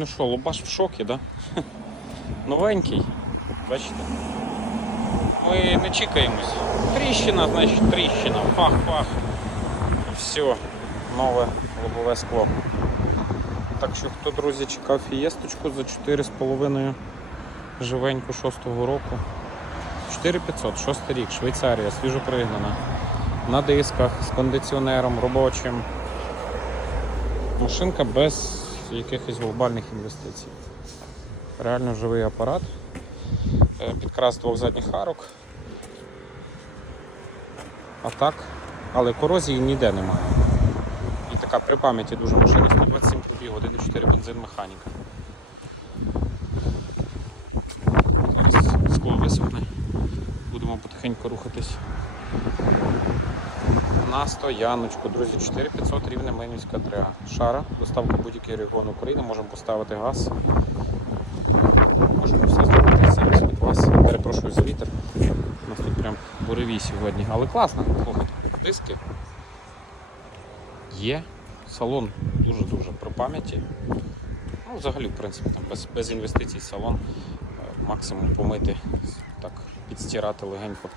Ну що, Лубаш в шокі, да? Новенький. Бачите? Ми не чекаємось. Тріщина, значить тріщина. Пах-пах. Все. Нове лобове скло. Так що, хто, друзі, чекав фієсточку за 4,5 живеньку 6-го року. 4500, 6 рік, Швейцарія, свіжопригнана. На дисках з кондиціонером робочим. Машинка без якихось глобальних інвестицій. Реально живий апарат. Е, Підкрас двох задніх арок. А так, але корозії ніде немає. І така при пам'яті дуже машина 127 кубів, 1,4 бензин механіка. Зараз скло висохне. Будемо потихеньку рухатись на стояночку. Друзі, 4500 рівне Менівська 3 Шара, доставка будь-який регіон України, можемо поставити газ. Можемо все зробити самі від вас. Перепрошую за вітер. У нас тут прям буревій сьогодні. Але класно, слухайте, диски є. Салон дуже-дуже при пам'яті. Ну, взагалі, в принципі, там без, без інвестицій салон. Максимум помити, так, підстирати легенько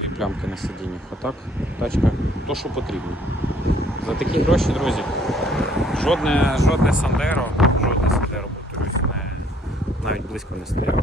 дві плямки на сидіннях. Отак, тачка то, що потрібно. За такі гроші, друзі, жодне, жодне Сандеро, жодне Сандеро, повторюсь, навіть близько не стояло.